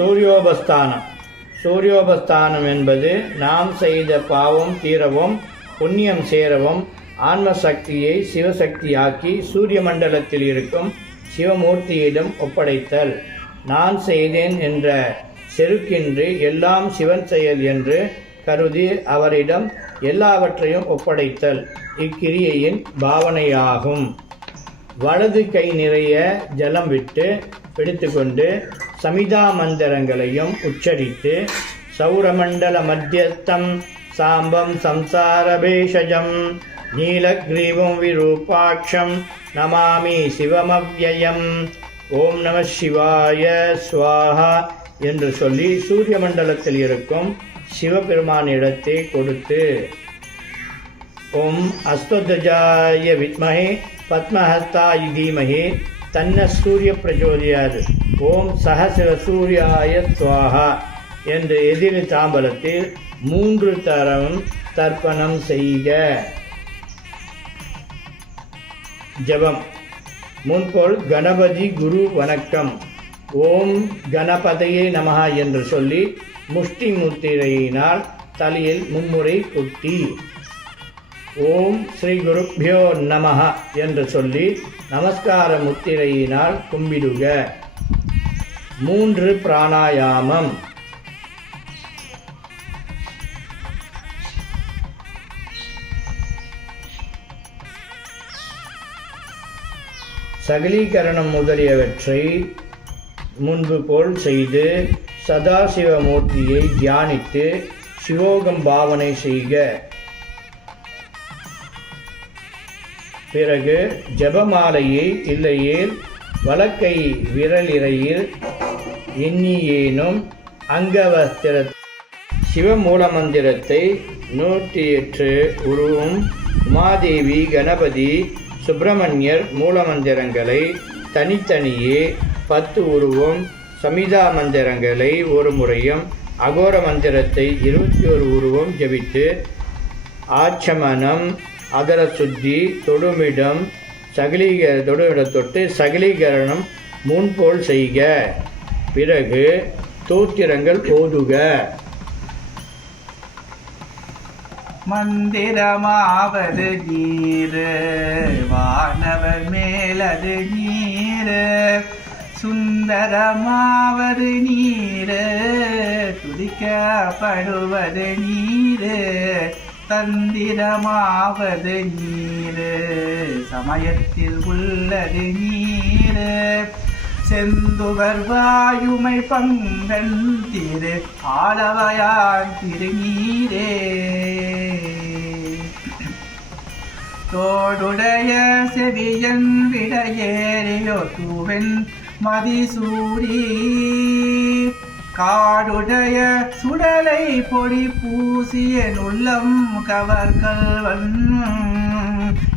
சூரியோபஸ்தானம். சூரியோபஸ்தானம் என்பது நாம் செய்த பாவம் தீரவும் புண்ணியம் சேரவும் ஆன்ம சக்தியை சிவசக்தியாக்கி சூரிய மண்டலத்தில் இருக்கும் சிவமூர்த்தியிடம் ஒப்படைத்தல். நான் செய்தேன் என்ற செருக்கின்றி எல்லாம் சிவன் செயல் என்று கருதி அவரிடம் எல்லாவற்றையும் ஒப்படைத்தல். இக்கிரியையின் பாவனையாகும். வலது கை நிறைய ஜலம் விட்டு பிடித்துக்கொண்டு சமிதா மந்திரங்களையும் உச்சரித்து சௌரமண்டல மத்தியஸ்தம் சாம்பம் சம்சாரபேஷஜம் நீலக்ரீவம் விரூபாட்சம் நமாமி சிவமவ்யயம் ஓம் நம சிவாய ஸ்வாஹா என்று சொல்லி சூரிய மண்டலத்தில் இருக்கும் சிவபெருமானிடத்தை கொடுத்து ஓம் அஸ்வதஜாய வித்மஹே பத்மஹஸ்தாயி தீமகே தன்ன சூரிய பிரச்சோதியார் ஓம் சகசிர சூர்யாய ஸ்வாஹா என்று எதிரி தாம்பலத்தில் மூன்று தரம் தர்ப்பணம் செய்க. ஜபம். முன்போல் கணபதி குரு வணக்கம். ஓம் கணபதையே நமஹா என்று சொல்லி முஷ்டி முத்திரையினால் தலையில் மும்முறை கொட்டி. ஓம் ஸ்ரீ குருப்பியோ நமஹ என்று சொல்லி நமஸ்கார முத்திரையினால் கும்பிடுக. மூன்று பிராணாயாமம். சகலீகரணம் முதலியவற்றை முன்பு போல் செய்து சதாசிவமூர்த்தியை தியானித்து சிவோகம் பாவனை செய்க. பிறகு ஜபமாலையை இல்லையேல் வலக்கை விரலிறையில் எண்ணியேனும் அங்கவஸ்திர சிவமூலமந்திரத்தை நூற்றி எட்டு உருவும் உமாதேவி கணபதி சுப்பிரமணியர் மூலமந்திரங்களை தனித்தனியே பத்து உருவம் சமிதா மந்திரங்களை ஒரு முறையும் அகோர மந்திரத்தை இருபத்தி ஒரு உருவம் ஜபித்து ஆச்சமனம் அகர சுத்தி தொடுமிடம் சகலீக தொடுமிட தொட்டு சகலீகரணம் முன்போல் செய்க. பிறகு தோத்திரங்கள் ஓதுக. மந்திரமாவது நீர் வானவர் மேலது நீர் சுந்தரமாவது நீர் துதிக்கப்படுவது நீர். தந்திரமாவது நீரு. சமயத்தில் உள்ளது நீரு. செந்துவர் வாயுமை பங்கன் திரு. ஆளவையான் திருநீரே. தோடுடைய செவியன் விடையேறியோ தூவென் மதிசூரி காடுடைய சுடலை பொடி பூசிய உள்ளம் கவர்கள்வன்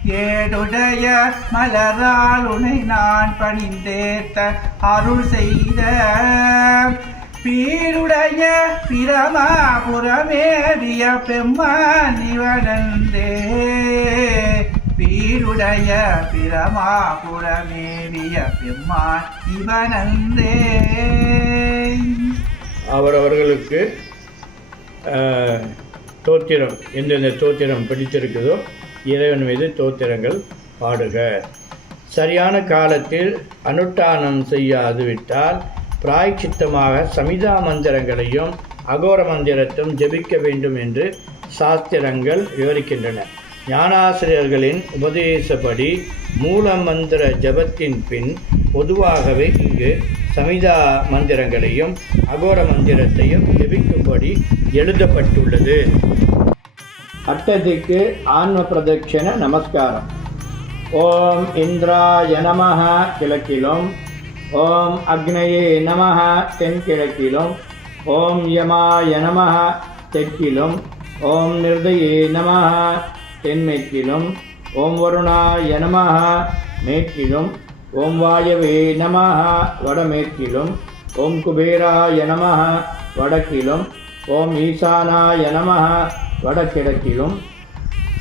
ஏடுடைய மலரால் உனை நான் பணிந்தேத்த அருள் செய்த. பீருடைய பிரமா பிரமாபுரமேறிய பெம்மான் இவனந்தே. பீருடைய பிரமா பிரமாபுரமேவிய பெம்மான் இவனந்தே. அவரவர்களுக்கு தோத்திரம் எந்தெந்த தோத்திரம் பிடித்திருக்குதோ இறைவன் மீது தோத்திரங்கள் பாடுக. சரியான காலத்தில் அனுஷ்டானம் செய்யாது விட்டால் பிராய்ச்சித்தமாக சமிதா மந்திரங்களையும் அகோர மந்திரத்தையும் ஜெபிக்க வேண்டும் என்று சாஸ்திரங்கள் விவரிக்கின்றன. ஞானாசிரியர்களின் உபதேசப்படி மூல மந்திர ஜபத்தின் பின் பொதுவாகவே இங்கு சமிதா மந்திரங்களையும் அகோர மந்திரத்தையும் ஜெபிக்கும்படி எழுதப்பட்டுள்ளது. அட்டதிக்கு ஆன்ம பிரதட்சிண நமஸ்காரம். ஓம் இந்திராய நம கிழக்கிலும் ஓம் அக்னயே நம தென்கிழக்கிலும் ஓம் யமாய நம தெற்கிலும் ஓம் நிர்தயே நம தென்மேற்கிலும் ஓம் வருணாய நம மேற்கிலும் ஓம் வாயவே நம வடமேற்கிலும் ஓம் குபேராய நம வடக்கிலும் ஓம் ஈசானாய நம வடகிழக்கிலும்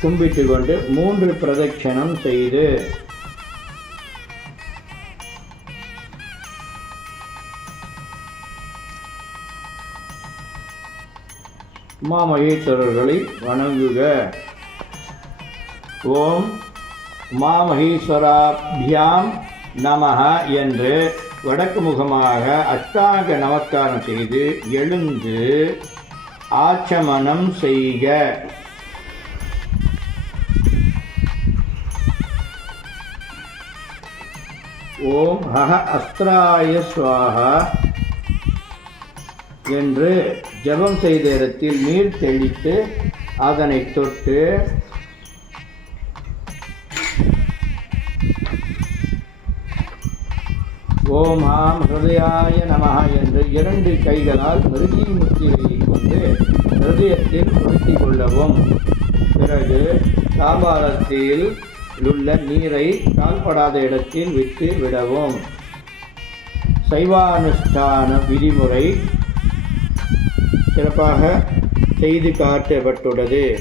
கும்பிட்டு கொண்டு மூன்று பிரதட்சணம் செய்து. உமாமகேஸ்வரர்களை வணங்குக. ஓம் உமாமகேஸ்வராபியாம் நமஹ என்று வடக்கு முகமாக அஷ்டாங்க நமஸ்காரம் செய்து எழுந்து ஆச்சமனம் செய்க. ஓம் ஹஹ அஸ்திராய சுவாகா என்று ஜெபம் செய்த இடத்தில் நீர் தெளித்து அதனை தொட்டு ஓம் ஆம் ஹிருதயாய நமஹ என்று இரண்டு கைகளால் மிருகி முத்திரையை கொண்டு ஹிருதயத்தில் பொருத்திக் கொள்ளவும். பிறகு தாபாரத்தில் உள்ள நீரை கால்படாத இடத்தில் விட்டு விடவும். சைவானுஷ்டான விதிமுறை சிறப்பாக செய்து காட்டப்பட்டுள்ளது.